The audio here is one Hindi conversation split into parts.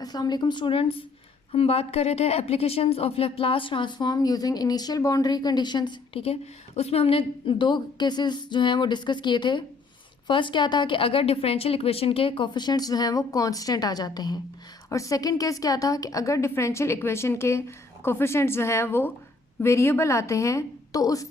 अस्सलाम वालेकुम स्टूडेंट्स। हम बात कर रहे थे applications of Laplace transform using initial boundary conditions. ठीक है, उसमें हमने दो केसेस जो हैं वो डिस्कस किए थे। फर्स्ट क्या था कि अगर डिफरेंशियल इक्वेशन के कोफिशिएंट्स जो हैं वो कांस्टेंट आ जाते हैं, और सेकंड केस क्या था कि अगर डिफरेंशियल इक्वेशन के कोफिशिएंट्स जो हैं वो वेरिएबल आते हैं तो उस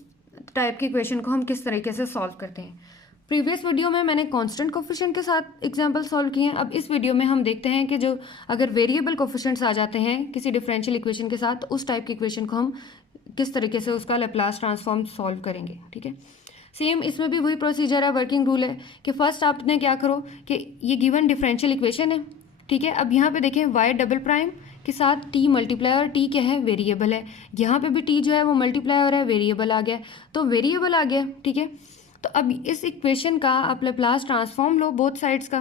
टाइप की इक्वेशन को हम किस तरीके से सॉल्व करते हैं। प्रीवियस वीडियो में मैंने कांस्टेंट कोफिशिएंट के साथ एग्जांपल सॉल्व किए हैं। अब इस वीडियो में हम देखते हैं कि जो अगर वेरिएबल कोफिशिएंट्स आ जाते हैं किसी डिफरेंशियल इक्वेशन के साथ, तो उस टाइप की इक्वेशन को हम किस तरीके से उसका लैप्लास ट्रांसफॉर्म सॉल्व करेंगे। ठीक है, सेम इसमें भी वही प्रोसीजर है, वर्किंग रूल है कि फर्स्ट आपने क्या करो कि ये गिवन डिफरेंशियल इक्वेशन है। ठीक है, अब यहाँ पे देखें वाई डबल प्राइम के साथ टी मल्टीप्लाई, और टी क्या है, वेरिएबल है। यहाँ पे भी टी जो है वो मल्टीप्लाई हो रहा है, वेरिएबल आ गया, तो वेरिएबल आ गया। ठीक है, तो अब इस इक्वेशन का आप लैप्लास ट्रांसफॉर्म लो बोथ साइड्स का।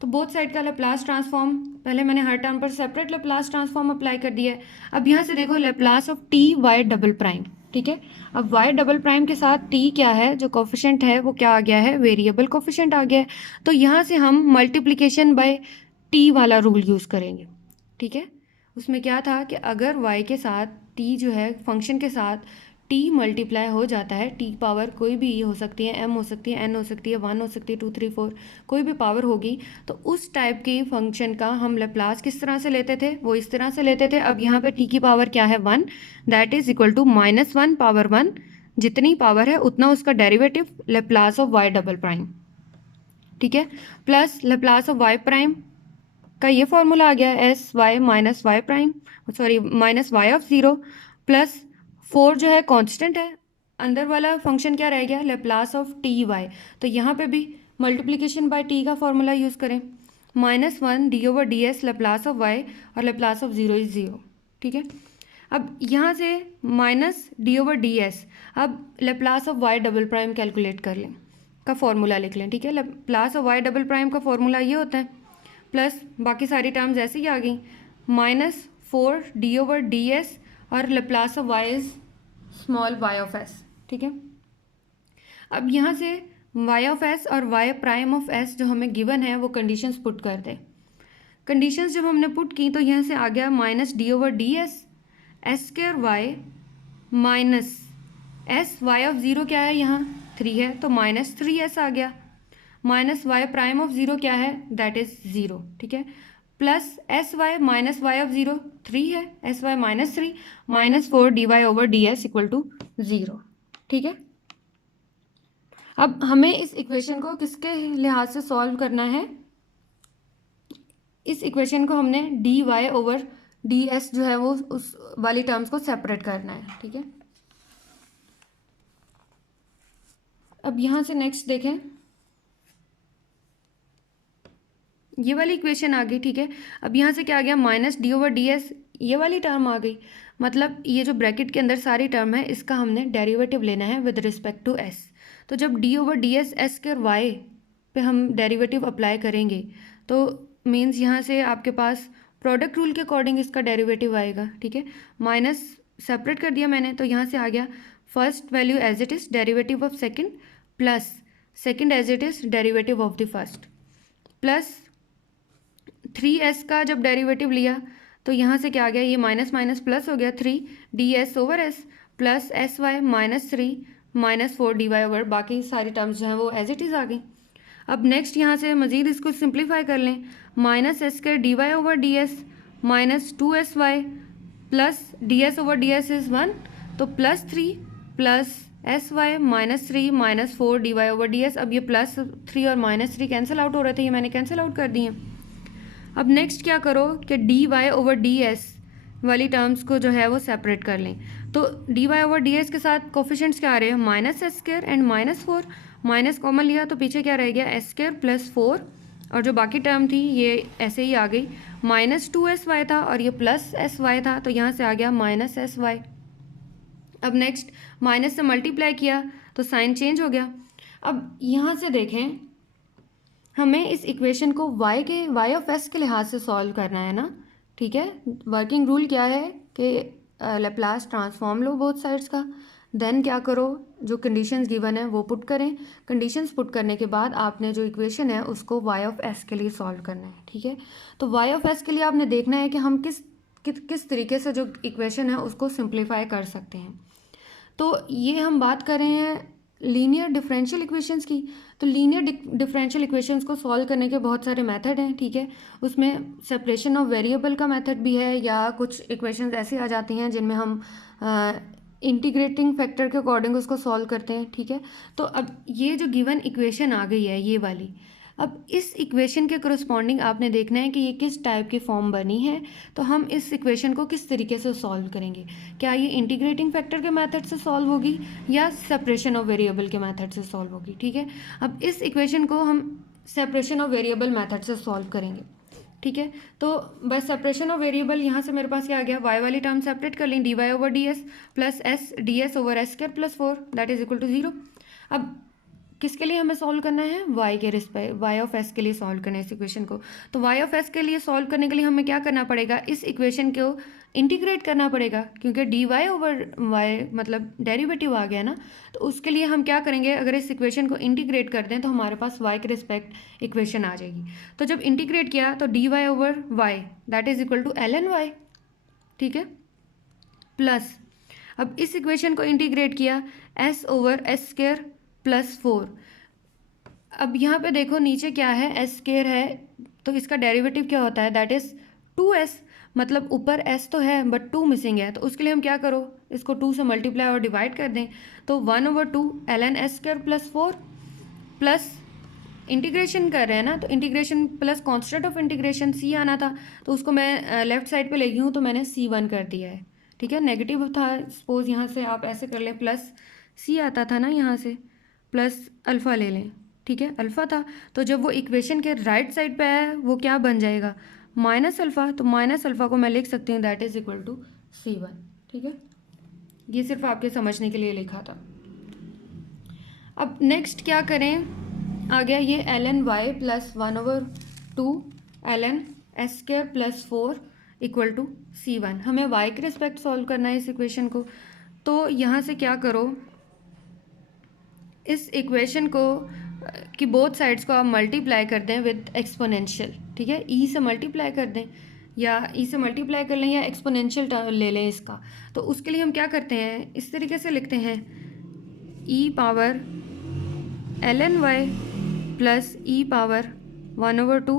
तो बोथ साइड का लैप्लास ट्रांसफॉर्म, पहले मैंने हर टर्म पर सेपरेट लैप्लास ट्रांसफॉर्म अप्लाई कर दिया है। अब यहाँ से देखो Laplace of T Y double prime. ठीक है, अब वाई डबल प्राइम के साथ टी क्या है, जो कोफिशिएंट है वो क्या आ गया है, वेरिएबल कोफिशिएंट आ गया है। तो यहाँ से हम मल्टीप्लिकेशन बाय टी वाला रूल यूज़ करेंगे। ठीक है, उसमें क्या था कि अगर y के साथ t जो है फंक्शन के साथ t मल्टीप्लाई हो जाता है, t पावर कोई भी हो सकती है, m हो सकती है, n हो सकती है, 1 हो सकती है, 2 3 4 कोई भी पावर होगी, तो उस टाइप की फंक्शन का हम लैप्लास किस तरह से लेते थे, वो इस तरह से लेते थे। अब यहाँ पे t की पावर क्या है, 1, that is equal to -1 power 1, जितनी पावर है उतना उसका derivative Laplace of y double prime. ठीक है, plus Laplace of y prime का ये फॉर्मूला आ गया, S Y minus Y prime, sorry minus Y of zero, plus 4 जो है कांस्टेंट है, अंदर वाला फंक्शन क्या रह गया, लैप्लास ऑफ टी वाई। तो यहाँ पे भी मल्टीप्लिकेशन बाय टी का फॉर्मूला यूज़ करें, -1 d over D s Laplace of y, और Laplace of zero is zero. ठीक है, अब यहाँ से minus D over D S, अब Laplace of y double prime calculate कर लें, का फॉर्मूला लिख लें। ठीक है, Laplace of y double prime का फॉर्मूला ये होता है, प्लस बाकी सारी टर्म्स ऐसे ही आ गई, -4 डी ओवर डी एस, और Laplace of Y is small Y of S. ठीक है, अब यहाँ से वाई ऑफ एस और वाई प्राइम ऑफ एस जो हमें गिवन है वो कंडीशंस पुट कर दें। कंडीशंस जब हमने पुट की तो यहाँ से आ गया minus D over D S, S square Y minus S, Y of zero क्या है यहाँ 3 है, तो -3s आ गया, minus Y prime of zero क्या है, दैट इज़ ज़ीरो। ठीक है, plus S Y minus Y of zero 3 है, S Y -3, -4 D Y over D S equal to 0। ठीक है, अब हमें इस इक्वेशन को किसके लिहाज से सॉल्व करना है, इस इक्वेशन को हमने D Y over D S जो है वो उस वाली टर्म्स को सेपरेट करना है। ठीक है, अब यहाँ से नेक्स्ट देखें, ये वाली इक्वेशन आ गई। ठीक है, अब यहाँ से क्या आ गया, minus D over D S, ये वाली टर्म आ गई, मतलब ये जो ब्रैकेट के अंदर सारी टर्म है इसका हमने डेरिवेटिव लेना है विद रिस्पेक्ट टू एस। तो जब D over D S S के वाई पे हम डेरिवेटिव अप्लाई करेंगे तो मीन्स यहाँ से आपके पास प्रोडक्ट रूल के अकॉर्डिंग इसका डेरिवेटिव आएगा। ठीक है, माइनस सेपरेट कर दिया मैंने, तो यहाँ से आ गया first value as it is derivative of second, plus second as it is derivative of the first, plus 3s का जब डेरिवेटिव लिया तो यहाँ से क्या आ गया, ये माइनस माइनस प्लस हो गया, 3ds over s, plus S Y -3 -4 D Y over, बाकी सारी टर्म्स जो हैं वो एज इट इज़ आ गई। अब नेक्स्ट यहाँ से मज़ीद इसको सिंप्लीफाई कर लें, -s के D Y over D S -2sy plus D S over D S is 1, तो +3 plus S Y -3 -4 D Y over D S. अब ये +3 और -3 कैंसिल आउट हो रहे थे, ये मैंने कैंसिल आउट कर दिए। अब नेक्स्ट क्या करो कि D Y over D S वाली टर्म्स को जो है वो सेपरेट कर लें। तो D Y over D S के साथ कोफिशिएंट्स क्या आ रहे हैं, -s² एंड -4, माइनस कॉमन लिया तो पीछे क्या रह गया, s² + 4, और जो बाकी टर्म थी ये ऐसे ही आ गई, -2sy था और ये +sy था, तो यहाँ से आ गया -sy। अब नेक्स्ट माइनस से मल्टीप्लाई किया तो साइन चेंज हो गया। अब यहाँ से देखें, हमें इस इक्वेशन को y ऑफ s के लिहाज से सॉल्व करना है ना। ठीक है, वर्किंग रूल क्या है कि लैप्लास ट्रांसफॉर्म लो बोथ साइड्स का, देन क्या करो जो कंडीशंस गिवन है वो पुट करें। कंडीशंस पुट करने के बाद आपने जो इक्वेशन है उसको y ऑफ s के लिए सॉल्व करना है, ठीक है। तो y ऑफ s के लिए आपने देखना है कि हम किस तरीके से जो इक्वेशन है उसको सिंप्लीफाई कर सकते हैं। तो ये हम बात कर रहे हैं लीनियर डिफरेंशियल इक्वेशंस की। तो लीनियर डिफरेंशियल इक्वेशंस को सॉल्व करने के बहुत सारे मेथड हैं, ठीक है। उसमें सेपरेशन ऑफ वेरिएबल का मेथड भी है, या कुछ इक्वेशंस ऐसी आ जाती हैं जिनमें हम इंटीग्रेटिंग फैक्टर के अकॉर्डिंग उसको सॉल्व करते हैं, ठीक है। तो अब ये जो गिवन इक्वेशन आ गई है ये वाली, अब इस इक्वेशन के करस्पॉन्डिंग आपने देखना है कि ये किस टाइप की फॉर्म बनी है। तो हम इस इक्वेशन को किस तरीके से सॉल्व करेंगे, क्या ये इंटीग्रेटिंग फैक्टर के मेथड से सॉल्व होगी या सेपरेशन ऑफ वेरिएबल के मेथड से सॉल्व होगी, ठीक है। अब इस इक्वेशन को हम सेपरेशन ऑफ वेरिएबल मेथड से सॉल्व करेंगे, ठीक है। तो बाय सेपरेशन ऑफ वेरिएबल यहाँ से मेरे पास क्या आ गया, y वाली टर्म सेपरेट कर लें, D Y over D S plus S D S over S square plus 4 that is equal to 0। अब किसके लिए हमें सॉल्व करना है, y के रिस्पेक्ट y ऑफ s के लिए सॉल्व करना है इस इक्वेशन को। तो y ऑफ s के लिए सॉल्व करने के लिए हमें क्या करना पड़ेगा, इस इक्वेशन को इंटीग्रेट करना पड़ेगा, क्योंकि डी वाई ओवर वाई मतलब डेरिवेटिव आ गया ना। तो उसके लिए हम क्या करेंगे, अगर इस इक्वेशन को इंटीग्रेट कर दें तो हमारे पास y के रिस्पेक्ट इक्वेशन आ जाएगी। तो जब इंटीग्रेट किया तो D Y over Y that is equal to L N Y, ठीक है, प्लस अब इस इक्वेशन को इंटीग्रेट किया s over S square plus 4। अब यहाँ पे देखो नीचे क्या है, एस स्क्वायर है, तो इसका डेरिवेटिव क्या होता है, दैट इज 2s, मतलब ऊपर s तो है बट 2 मिसिंग है। तो उसके लिए हम क्या करो, इसको 2 से मल्टीप्लाई और डिवाइड कर दें। तो 1/2 ln s square plus 4 plus integration कर रहे हैं ना, तो integration plus constant of integration c आना था, तो उसको मैं लेफ्ट साइड पे ले गई हूँ तो मैंने c1 कर दिया है, ठीक है। नेगेटिव था, सपोज यहाँ से आप ऐसे कर लें, प्लस c आता था ना यहाँ से, प्लस अल्फ़ा ले लें, ठीक है, अल्फ़ा था। तो जब वो इक्वेशन के राइट साइड पे है वो क्या बन जाएगा, माइनस अल्फ़ा। तो माइनस अल्फ़ा को मैं लिख सकती हूँ that is equal to c1, ठीक है। ये सिर्फ आपके समझने के लिए लिखा था। अब नेक्स्ट क्या करें, आ गया ये ln y plus 1/2 ln s square plus 4 equal to c1। हमें y के रिस्पेक्ट सॉल्व करना है इस इक्वेशन को। तो यहाँ से क्या करो, इस इक्वेशन को कि बोथ साइड्स को आप मल्टीप्लाई कर दें विद एक्सपोनेंशियल, ठीक है, e से मल्टीप्लाई कर दें, या e से मल्टीप्लाई कर लें या एक्सपोनेंशियल टर्म ले लें इसका। तो उसके लिए हम क्या करते हैं, इस तरीके से लिखते हैं e power ln y plus e power 1/2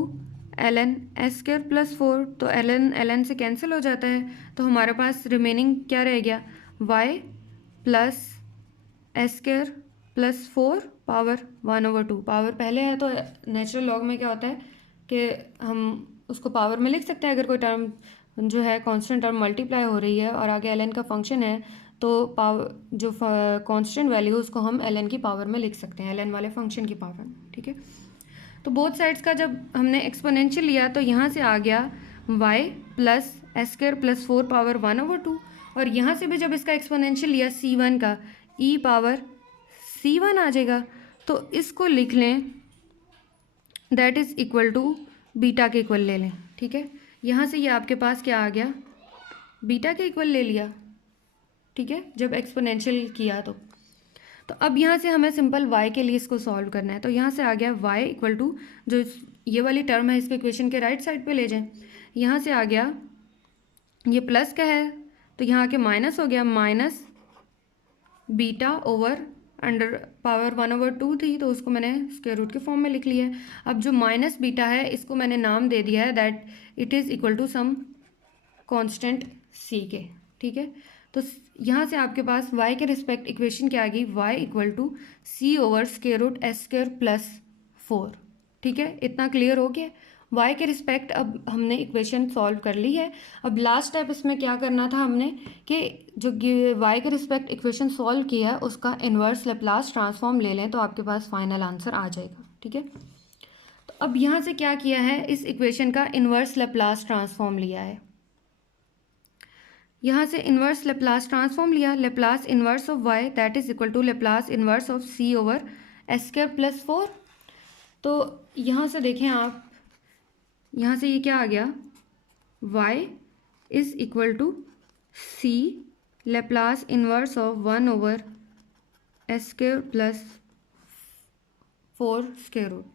ln s square plus 4। तो ln से कैंसिल हो जाता है, तो हमारे पास रिमेनिंग क्या रह गया, y plus S square plus 4 power 1/2। Power पहले है तो नेचुरल लॉग में क्या होता है कि हम उसको पावर में लिख सकते हैं, अगर कोई टर्म जो है कांस्टेंट टर्म मल्टीप्लाई हो रही है और आगे ln का फंक्शन है, तो पावर जो कांस्टेंट वैल्यू है उसको हम ln की पावर में लिख सकते हैं, ln वाले फंक्शन की पावर में, ठीक है। तो बोथ साइड्स का जब हमने एक्सपोनेंशियल लिया तो यहाँ से आ गया y plus S square plus 4 power 1/2, और यहाँ से भी जब इसका एक्सपोनेंशियल लिया c1 का, e पावर c1 आ जाएगा। तो इसको लिख लें that is equal to beta के इक्वल ले लें, ठीक है। यहाँ से ये आपके पास क्या आ गया, बीटा के इक्वल ले लिया, ठीक है, जब एक्सपोनेंशियल किया तो अब यहाँ से हमें सिंपल y के लिए इसको सॉल्व करना है। तो यहाँ से आ गया y इक्वल टू जो ये वाली टर्म है इसको इक्वेशन के राइट साइड पे ले जाएं। यहाँ से आ गया ये प्लस का है तो यहाँ आके माइनस हो गया, minus beta over under power 1/2 थी तो उसको मैंने स्क्वायर रूट के फॉर्म में लिख लिया है। अब जो माइनस बीटा है इसको मैंने नाम दे दिया है that it is equal to some constant c के, ठीक है। तो यहाँ से आपके पास y के रिस्पेक्ट इक्वेशन क्या आ गई, y equal to c over square root S square plus 4, ठीक है। इतना क्लियर हो गया, y के रिस्पेक्ट अब हमने इक्वेशन सॉल्व कर ली है। अब लास्ट स्टेप इसमें क्या करना था हमने कि जो y के रिस्पेक्ट इक्वेशन सॉल्व किया है उसका इन्वर्स लेप्लास ट्रांसफॉर्म ले लें तो आपके पास फाइनल आंसर आ जाएगा, ठीक है। तो अब यहाँ से क्या किया है, इस इक्वेशन का इन्वर्स लेप्लास ट्रांसफॉर्म लिया है। यहाँ से इन्वर्स लेप्लास ट्रांसफॉर्म लिया, Laplace inverse of y that is equal to Laplace inverse of c over S square plus 4। तो यहाँ से देखें आप, यहाँ से ये क्या आ गया, y is equal to c Laplace inverse of 1 over S square plus 4 square root,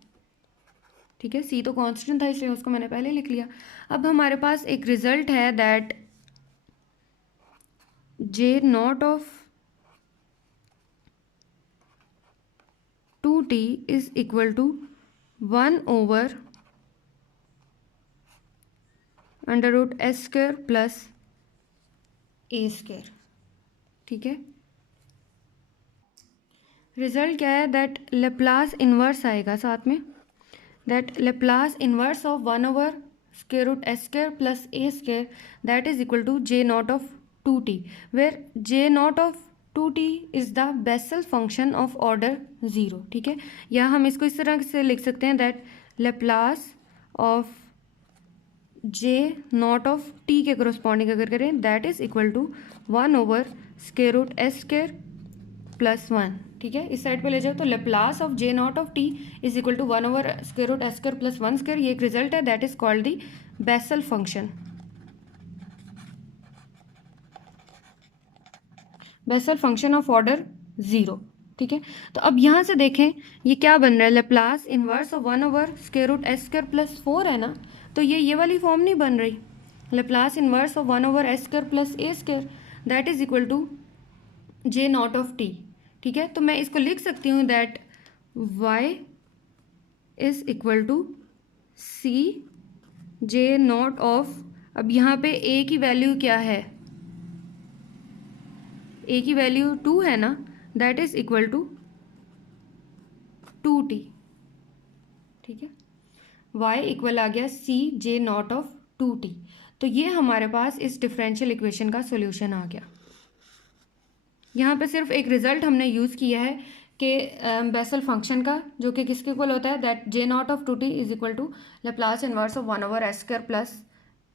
ठीक है। सी तो कांस्टेंट था इसलिए उसको मैंने पहले लिख लिया। अब हमारे पास एक रिजल्ट है that J not of 2t is equal to 1 over under root S square plus A square, ठीक है। रिजल्ट क्या है दैट लेप्लास इन्वर्स आएगा साथ में, that Laplace inverse of 1 over square root S square plus A square that is equal to J not of 2t, where J not of 2t is the Bessel function of order 0, ठीक है। या हम इसको इस तरह से लिख सकते हैं that Laplace of J not of T के करस्पॉन्डिंग अगर करें that is equal to 1 over square root S square plus 1, ठीक है। इस साइड पे ले जाओ तो Laplace of J not of T is equal to 1 over square root S square plus 1 square, ये एक रिजल्ट है that is called the Bessel function, Bessel function of order 0, ठीक है। तो अब यहाँ से देखें ये क्या बन रहा है, Laplace inverse of 1 over square root S square plus 4 है ना, तो ये वाली फॉर्म नहीं बन रही। Laplace inverse of 1 over S square plus A square that is equal to J not of T, ठीक है। तो मैं इसको लिख सकती हूँ that y is equal to C J not of, अब यहाँ पे a की वैल्यू क्या है, a की वैल्यू 2 है ना, that is equal to 2t, ठीक है। y इक्वल आ गया सी जे नॉट ऑफ 2t, तो ये हमारे पास इस डिफरेंशियल इक्वेशन का सॉल्यूशन आ गया। यहाँ पे सिर्फ एक रिजल्ट हमने यूज़ किया है कि बेसल फंक्शन का, जो कि किसके इक्वल होता है that J not of 2t is equal to Laplace inverse of 1 over S square plus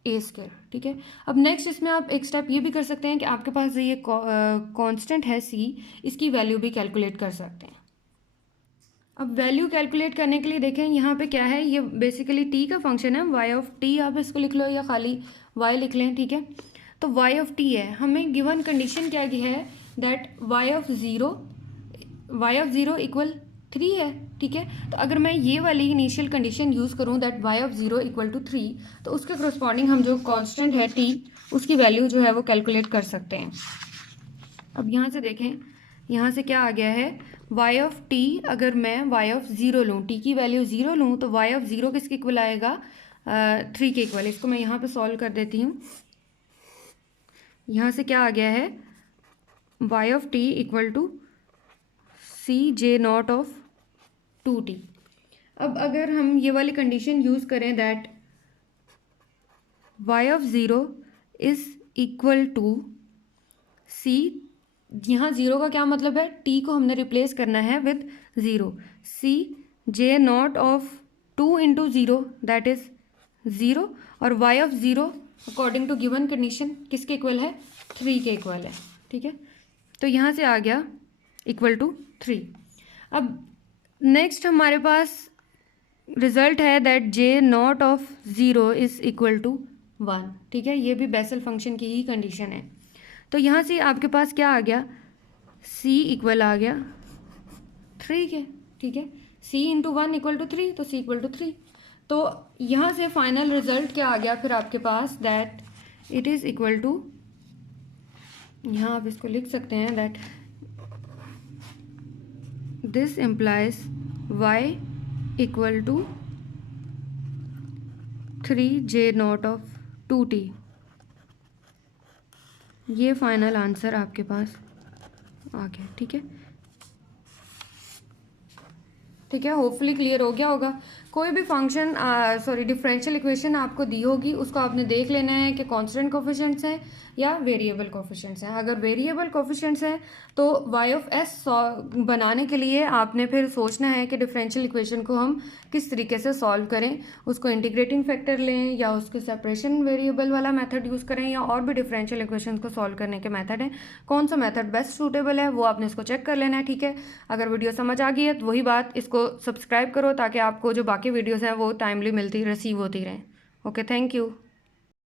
A square, ठीक है। अब नेक्स्ट इसमें आप एक स्टेप ये भी कर सकते हैं कि आपके पास ये कांस्टेंट है c, इसकी वैल्यू भी कैलकुलेट कर सकते हैं। अब वैल्यू कैलकुलेट करने के लिए देखें यहाँ पे क्या है, ये बेसिकली t का फंक्शन है, y ऑफ t आप इसको लिख लो या खाली y लिख लें, ठीक है। तो y ऑफ t है, हमें गिवन कंडीशन क्या है that y of zero equal 3 है, ठीक है। तो अगर मैं ये वाली इनिशियल कंडीशन यूज़ करूँ that y of 0 equal to 3, तो उसके करस्पॉन्डिंग हम जो कांस्टेंट है t उसकी वैल्यू जो है वो कैलकुलेट कर सकते हैं। अब यहाँ से देखें, यहाँ से क्या आ गया है, y ऑफ t अगर मैं y ऑफ 0 लूँ, t की वैल्यू 0 लूँ, तो y ऑफ 0 किसके इक्वल आएगा, 3 के इक्वल। इसको मैं यहाँ पे सॉल्व कर देती हूँ। यहाँ से क्या आ गया है, y of t equal to C J not of 2t। अब अगर हम ये वाली कंडीशन यूज़ करें that y of 0 is equal to c, यहाँ 0 का क्या मतलब है, t को हमने रिप्लेस करना है with 0, C J not of 2 into 0 that is 0, और y of 0 according to given condition किसके इक्वल है, 3 के इक्वल है, ठीक है। तो यहाँ से आ गया इक्वल टू 3। अब नेक्स्ट हमारे पास रिजल्ट है that J not of 0 is equal to 1, ठीक है। ये भी बेसल फंक्शन की ही कंडीशन है। तो यहाँ से आपके पास क्या आ गया, c इक्वल आ गया 3 के, ठीक है। c इंटू 1 इक्वल टू 3, तो c इक्वल टू 3। तो यहाँ से फाइनल रिजल्ट क्या आ गया फिर आपके पास that it is equal to, यहाँ आप इसको लिख सकते हैं that this implies y equal to 3 j not of 2t। ये फाइनल आंसर आपके पास आ गया, ठीक है। ठीक है, होपफुली क्लियर हो गया होगा। कोई भी फंक्शन डिफरेंशियल इक्वेशन आपको दी होगी, उसको आपने देख लेना है कि कांस्टेंट कोफिशिएंट्स हैं या वेरिएबल कोफिशिएंट्स हैं। अगर वेरिएबल कोफिशिएंट्स हैं तो y ऑफ s बनाने के लिए आपने फिर सोचना है कि डिफरेंशियल इक्वेशन को हम किस तरीके से सॉल्व करें, उसको इंटीग्रेटिंग फैक्टर लें या उसके सेपरेशन वेरिएबल वाला मेथड यूज़ करें, या और भी डिफरेंशियल इक्वेशन को सॉल्व करने के मेथड हैं। कौन सा मेथड बेस्ट सूटेबल है वो आपने इसको चेक कर लेना है, ठीक है। अगर वीडियो समझ आ गई है तो वही बात, इसको सब्सक्राइब करो ताकि आपको जो बाकी वीडियोज़ हैं वो टाइमली रिसीव होती रहें। Okay, thank you.